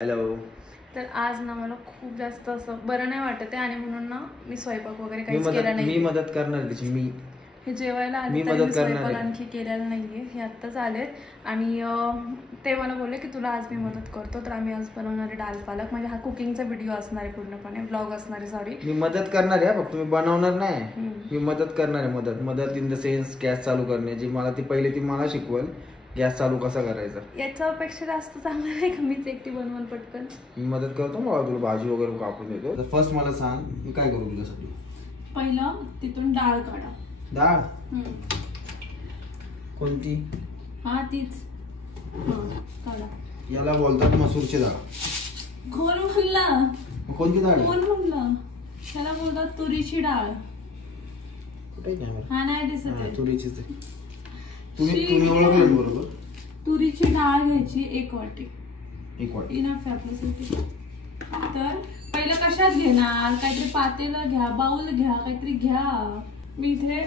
Hello. तर आज ना मला खूप जास्त असं बरं नाही वाटत आहे आणि म्हणून ना मी स्वयंपाक वगैरे काहीच केला नाही. मी मदत करणार त्याची. मी हे जेवायला आले तरी मी स्वयंपाक आणखी केलेला नाहीये. हे आत्ताच आलेत आणि ते मला बोलले की तुला आज मी मदत करतो. तर आम्ही आज बनवणार आहे दाल पालक. म्हणजे हा कुकिंगचा व्हिडिओ असणार आहे, पूर्णपणे ब्लॉग असणार आहे. सॉरी, मी मदत करणार आहे, फक्त मी बनवणार नाही. मी मदत करणार आहे. मदत इन द सेन्स गॅस चालू करण्याची. मला ती पहिले ती मला शिकवल गॅस चालू कसा करायचा. याच्यापेक्षा जास्त चांगलं आहे का मीच एकटी बनवून पटकन. मी मदत करतो, मला तुला भाजी वगैरे कापून देतो. तर फर्स्ट मला सांग मी काय करू तुझ्यासाठी. पहिलं तिथून डाळ काढा. डाळ कोणती? हा तीच काढा. याला बोलतात मसूरची डाळ. कोण म्हणला? कोणती डाळ? कोण म्हणलं? त्याला बोलतात तुरीची डाळ. कुठे कॅमेरा? हा नाही दिसत आहे. तुरीचीच आहे. तुम्ही ओळखलं बरोबर. तुरीची डाळ घ्यायची 1 वाटी. 1 वाटी इनफ आपल्यासाठी. तर पहिलं कशात घेणार? काहीतरी पातेलं घ्या, बाउल घ्या, काहीतरी घ्या. मी इथे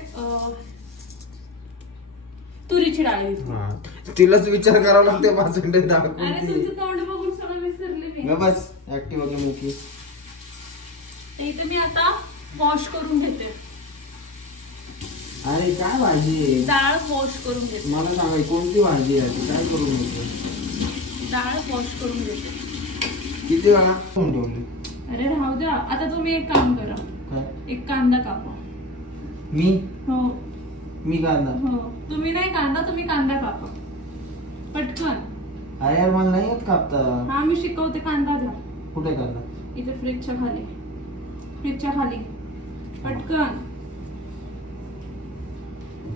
तुरीची डाळ घेतली. तिलाच विचार करावा लागते 5 मिनिटं डाळ अरे तुमचं तोंड बघून सगळं विसरले मी. बस ऍक्टिव्ह होते मुकी. ते इथे मी आता वॉश करून घेते. अरे काय भाजी आहे? डाळ वॉश करून घेते. मला सांगा कोणती भाजी आहे? काय करून घेते? डाळ वॉश करून घेते. किती वेळा फोन ठेवली? अरे राहू द्या. आता तुम्ही एक काम करा. काय? एक कांदा कापा. मी? हो मी कांदा? हो. तुम्ही नाही कांदा, तुम्ही कांदा कापा पटकन. अरे यार मला नाही येत कापता. हा मी शिकवते. कांदा घ्या. कुठे कांदा? इथे फ्रीजच्या खाली. फ्रीजच्या खाली पटकन.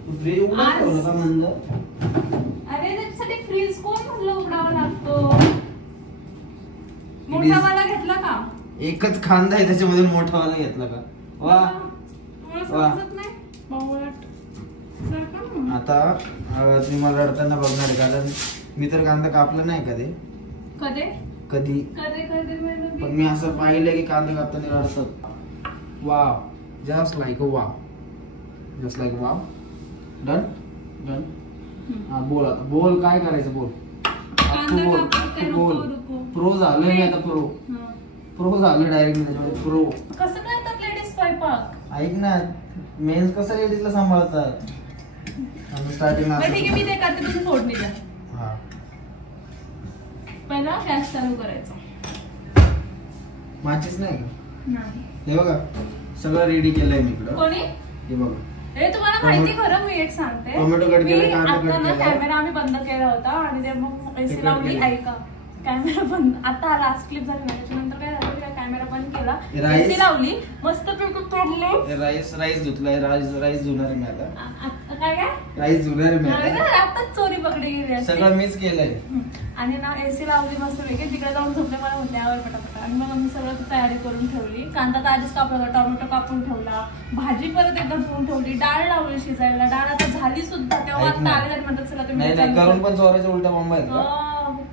फ्रीज उघडा ठेवलं का मंद? अरे त्याच्यासाठी फ्रीज कोण म्हणलं उघडावा लागतो? मोठावाला घेतला का? एकच कांदा आहे त्याच्यामधून मोठावाला घेतला का? वा तुम्हाला समजत नाही बावळट. आता तुम्ही मला रडताना बघणार आहे, कारण मी तर कांदा कापला नाही कधी. कधी पण मी असं पाहिलं की कांदा कापताना रडतात. Wow, just like a wow, just like wow. Done done. हा बोल आता. बोल काय करायचं बोल. बोल. प्रो झालोय मी आता. प्रो झालोय डायरेक्ट. प्रो कसं करतात लेडीज स्वयंपाक? ऐक ना, मेन्स कसं लेडीजला सांभाळतात. स्टार्टिंग ठीक आहे मी ते करते. तुम्ही फोडणी द्या. हा पहिला गॅस चालू करायचा. माचीच नाही का? नाही. हे बघा सगळं रेडी केलंय मी इकडं. कोणी? हे बघा. हे तुम्हाला माहिती खरं मी एक सांगते. टोमॅटो कट केले, कांदा कट केला. कॅमेरा आम्ही बंद केला होता आणि ते मग एसी लावली. ऐका, कॅमेरा बंद. आता लास्ट क्लिप झाली ना, त्याच्यानंतर काय झालं, कॅमेरा बंद केला, एसी लावली, मस्त पिकू तोडलं. राईस धुतलाय. राईस धुणार आहे मी आता. काय राईस धुणार आहे मी आता. आताच चोरी पकडी गेली. सगळं मीच केलंय. आणि ना एसी लावली मस्त वेगळी. तिकडे जाऊन झोपले. मला म्हणते आवर पटापट. आणि मग मी सगळं तयारी करून ठेवली. कांदा तर आधीच कापला, टोमॅटो कापून ठेवला, भाजी परत एकदा धुवून ठेवली, डाळ लावली शिजायला. डाळ आता झाली सुद्धा. तेव्हा आता आले झाली म्हणतात चला तुम्ही करून पण चोराच्या उलट्या मुंबई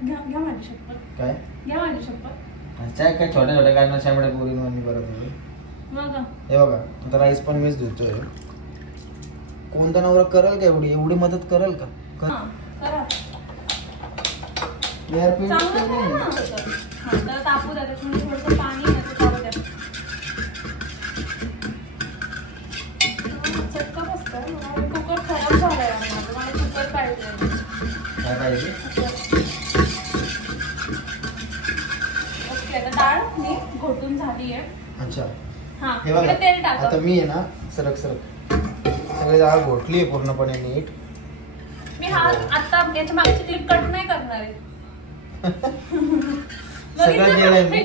घ्या माझी शपथ. काय घ्या माझी शपथ. काय काय छोट्या छोट्या काय नशामुळे पोरी परत बघा. हे बघा आता राईस पण मीच धुतोय. कोणता नवरा करल का एवढी मदत करल का? करा. तापू द्या. त्याच्यामध्ये थोडंसं पाणी द्या. चटका बसतोय. कुकर खराब झालाय माझं. मला कुकर पाहिजे. काय पाहिजे? ओके. आता डाळ मी घोटून झाली आहे. अच्छा. हा हे बघा तेल टाका. आता मी आहे ना सरक सगळी डाळ घोटली आहे पूर्णपणे नीट. मी हा आता याच्या मागची क्लिप कट नाही करणार आहे. सगळं केलंय मी.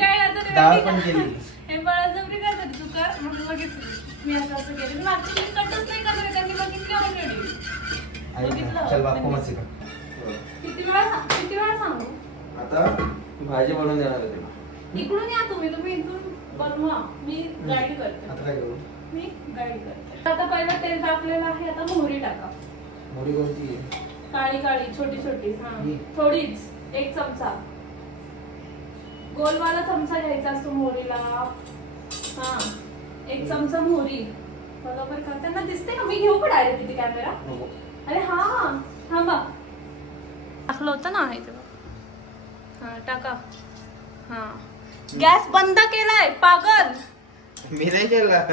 डाळ पण केली. हे बळजबरी काय तरी तू कर म्हणून बघितलं मी. असं केलं. मी मागची क्लिप कटच नाही करणार. त्यांनी बघितली ऑलरेडी. चल बापू मस्त का. किती वेळा सांगू? आता भाजी बनवून देणार आहे तुला. इकडून या तुम्ही इथून बनवा. मी गाईड करते. आता काय करू? मी गाईड करते. आता पहिला तेल टाकलेलं आहे. आता मोहरी टाका. मोहरी कोणती आहे? काळी छोटी छोटी. हा थोडीच. 1 चमचा. गोलवाला चमचा घ्यायचा असतो मोहरीला. हा 1 चमचा मोहरी. बरोबर का? त्यांना दिसते का? मी घेऊ का डायरेक्ट तिथे कॅमेरा? अरे हा थांबा. टाकलं होतं ना. आहे तेव्हा. हा टाका. हा गॅस बंद केलाय पागल. मी नाही केला.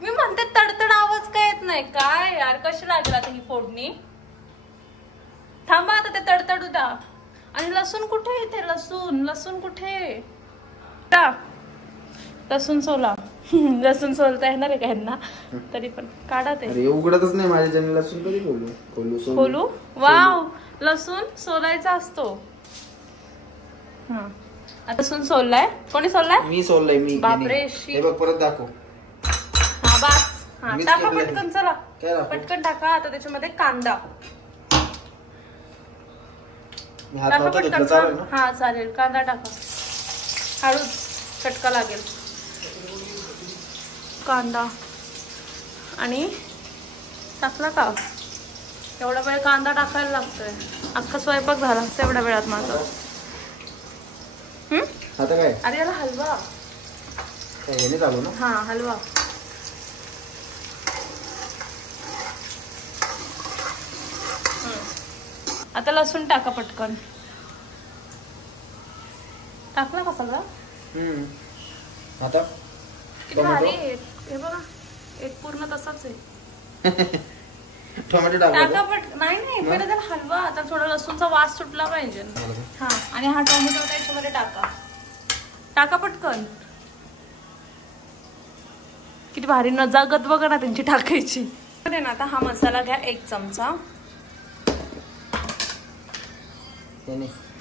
मी म्हणते तडतड आवाज काय येत नाही काय यार. कशी लागेल आता ही फोडणी. थांबा आता ते तडतडू द्या. आणि लसूण कुठे इथे. लसूण कुठे. लसूण सोला. लसूण सोलता येणार आहे का ह्यांना. तरी पण काढा ते. अरे उघडतच नाही माझ्या जणी. लसूण कधी खोलू. वाव लसूण सोलायचा असतो. हा आता लसूण सोललाय. कोणी सोललाय. मी सोललाय. मी बापरे. हे बघ परत दाखव. हा बस. हा टाका पटकन. चला पटकन टाका. आता त्याच्यामध्ये कांदा टाका पटकन. हा चालेल. कांदा टाका. हळूच चटका लागेल. कांदा आणि टाकला का. एवढा वेळ कांदा टाकायला लागतोय. अख्खा स्वयंपाक झाला तेवढ्या वेळात माझा. आता काय. अरे याला हलवा. चालू ना. हा हलवा. आता लसूण टाका पटकन. टाकला का सगळं. आता हे बघा एक पूर्ण तसाच आहे. टोमॅटो टाका नाही पहिले त्याला हलवा. आता थोडा लसूणचा वास सुटला पाहिजे. हा आणि हा टोमॅटो त्याच्यामध्ये टाका पटकन. किती भारी नजाकत बघा ना त्यांची टाकायची. आता हा मसाला घ्या 1 चमचा.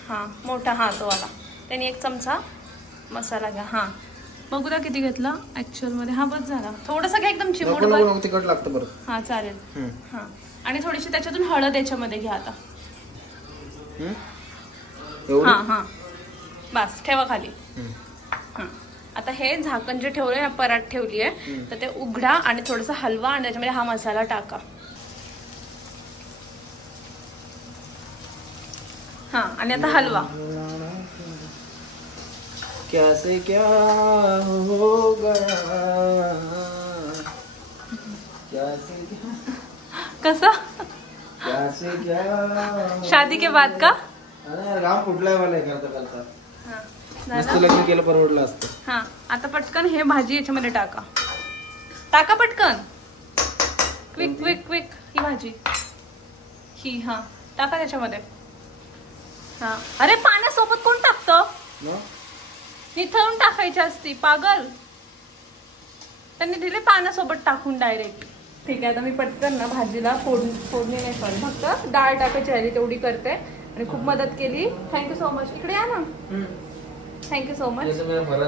हा मोठा हा तो वाला. त्याने 1 चमचा मसाला घ्या. हा बघू द्या किती घेतला ऍक्च्युअल मध्ये. हा बस झाला. थोडासा घ्या एकदम चिमूटभर. तिखट लागतं बरं. हा चालेल. हा आणि थोडीशी त्याच्यातून हळद याच्यामध्ये घ्या आता. हा बस ठेवा खाली. आता हे झाकण जे ठेवलंय परात ठेवली आहे तर ते उघडा आणि थोडासा हलवा आणि त्याच्यामध्ये हा मसाला टाका. हा आणि आता हलवा. कैसे क्या हो गया. कसा. कैसे क्या. शादी के बाद का. गाव कुठलाय मला करता. मस्त लग्न केलं परवडलं असतं. हा आता पटकन हे भाजी याच्यामध्ये टाका पटकन. क्विक ही भाजी ही. हा टाका त्याच्यामध्ये. हा अरे पाण्यासोबत कोण टाकतं. निथळून टाकायची असती पागल. त्यांनी दिले पाण्यासोबत टाकून डायरेक्ट. ठीक आहे आता मी पटकन ना भाजीला फोडणी नाही करत. फक्त डाळ टाकायची राहिली तेवढी करते. आणि खूप मदत केली. Thank you so much. इकडे या ना. Thank you so much.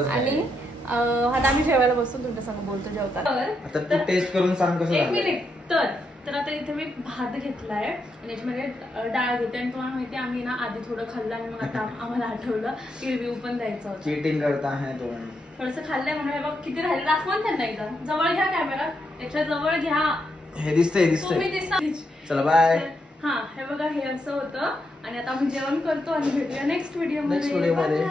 आणि आता आम्ही जेवायला बसून तुमच्या संग बोलतो जेवतात. टेस्ट करून सांग कसं. 1 मिनिट. तर आता इथे मी भात घेतलाय आणि याच्यामध्ये डाळ घेते. आणि तुम्हाला माहिती आम्ही ना आधी थोडं खाल्लं आणि मग आता आम्हाला आठवलं की रिव्ह्यू पण द्यायचं होतं. चीटिंग करता है तो. थोडंसं खाल्लंय म्हणून बघ किती राहिले. दाखवा त्यांना एकदा. जवळ घ्या कॅमेरा. त्याच्या जवळ घ्या. हे दिसतंय. तुम्ही दिसता. चला बाय. हा हे बघा हे असं होतं. आणि आता आम्ही जेवण करतो आणि भेटूया नेक्स्ट व्हिडिओ मध्ये.